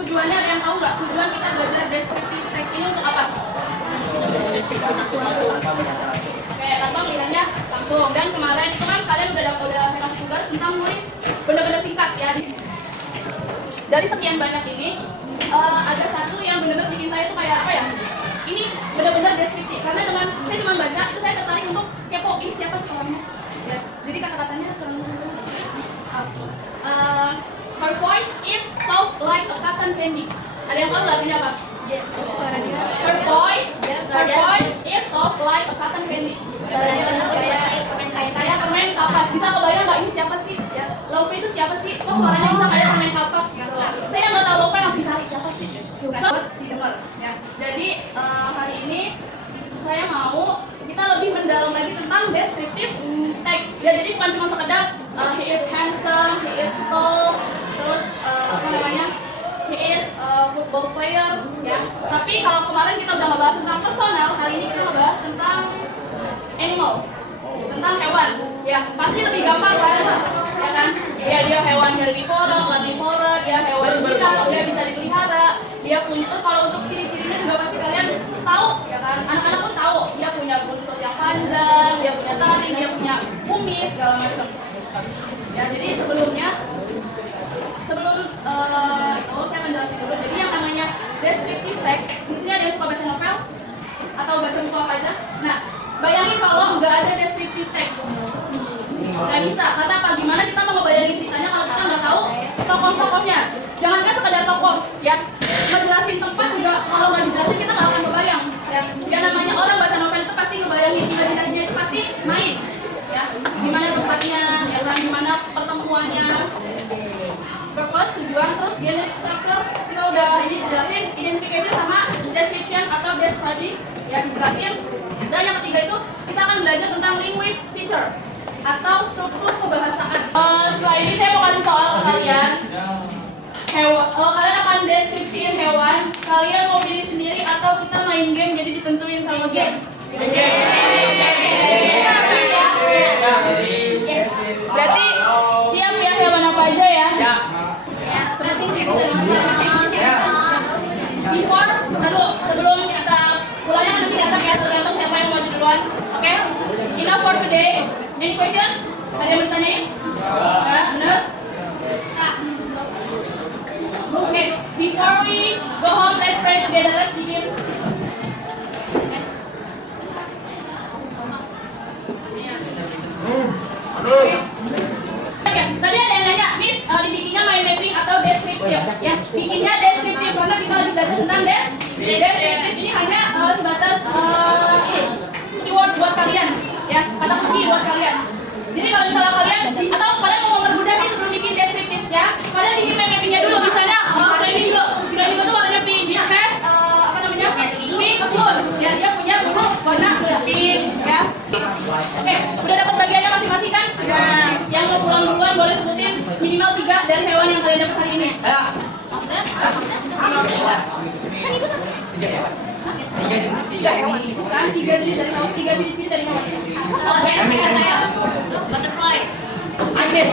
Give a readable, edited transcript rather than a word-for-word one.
tujuannya ada yang tahu nggak? Tujuan kita belajar descriptive text ini untuk apa? Kayak gampang lihatnya langsung. Dan kemarin itu kan kalian udah saya kasih tugas tentang nulis benar-benar singkat ya. Dari sekian banyak ini ada satu yang benar-benar bikin saya tuh kayak apa ya? Ini benar-benar deskripsi karena dengan saya cuma baca itu saya tertarik untuk kepo ini siapa sih orangnya. Ya, jadi kata-katanya terlalu her voice is soft like a cotton candy. Ada yang tahu artinya apa? Her voice is soft like a cotton candy. Kayak permen kapas. Bisa kebayang nggak ini siapa sih? Ya, Love itu siapa sih? Kok suaranya bisa kayak permen kapas? Saya nggak tahu Love langsung cari siapa sih. Buat didengar. Ya. Jadi hari ini saya mau kita lebih mendalam lagi tentang descriptive text. Ya, jadi bukan cuma sekedar he is handsome, he is tall, terus he is a football player, ya. Tapi kalau kemarin kita udah ngebahas tentang personal, hari ini kita ngebahas tentang animal, tentang hewan. Ya, pasti lebih gampang kan? Ya kan? Ya, dia hewan herbivora, carnivora, dia hewan jinak, dia bisa dipelihara, dia punya. Terus kalau untuk ciri-cirinya juga pasti kalian tahu, ya kan? Anak-anak pun tahu, dia punya buntut yang panjang, dia punya taring, dia punya kumis, segala macam. Ya, jadi sebelum itu saya akan jelasin dulu. Jadi yang namanya descriptive text, di sini ada yang suka baca novel atau baca buku apa aja. Nah, bayangin kalau nggak ada descriptive text, nggak bisa. Karena apa? Gimana kita mau ngebayangin ceritanya kalau kita nggak tahu tokoh-tokohnya? Jangankan sekedar tokoh, ya. Ngejelasin tempat juga kalau nggak dijelasin kita nggak akan kebayang. Ya, yang namanya orang baca novel itu pasti ngebayangin imajinasinya itu pasti main. Ya, gimana tempatnya, ya kan? Gimana pertemuannya. Purpose, tujuan, terus generic structure kita udah ini dijelasin, identification sama description atau describing ya dijelasin. Dan yang ketiga itu kita akan belajar tentang language feature atau struktur kebahasaan. Setelah ini saya mau kasih soal ke kalian. Kalian akan deskripsiin hewan. Kalian mau pilih sendiri atau kita main game jadi ditentuin sama game? Berarti siap ya hewan apa aja ya? Sebelum kita pulangnya nanti diatak ya, tergantung siapa yang maju duluan. Oke? Enough for today. Any question? Ada yang mau ditanyain? Ya, benar? Oke, before we go home, let's pray together. Let's begin. Tadi ada yang nanya, Miss, dibikinnya mind mapping atau deskriptif? Ya, bikinnya deskriptif karena kita lagi belajar tentang deskriptif. Ini hanya sebatas keyword buat kalian, ya, kata kunci buat kalian. Jadi kalau misalnya kalian atau kalian mau mempermudah nih sebelum bikin deskriptif, ya, kalian bikin mind mappingnya dulu. Misalnya ini dulu, ini tuh warnanya pink, dia has pink fur, ya, dia punya bulu warna pink, ya. Oke, udah dapat bagiannya masing-masing kan? Nah, yang mau pulang duluan boleh sebutin minimal 3 dari hewan yang kalian dapat hari ini. Maksudnya? Minimal 3. Kan itu satu. 3 ya? 3 ini. Kan 3 ciri dari hewan, 3 ciri dari hewan. Oh, saya butterfly. Habis.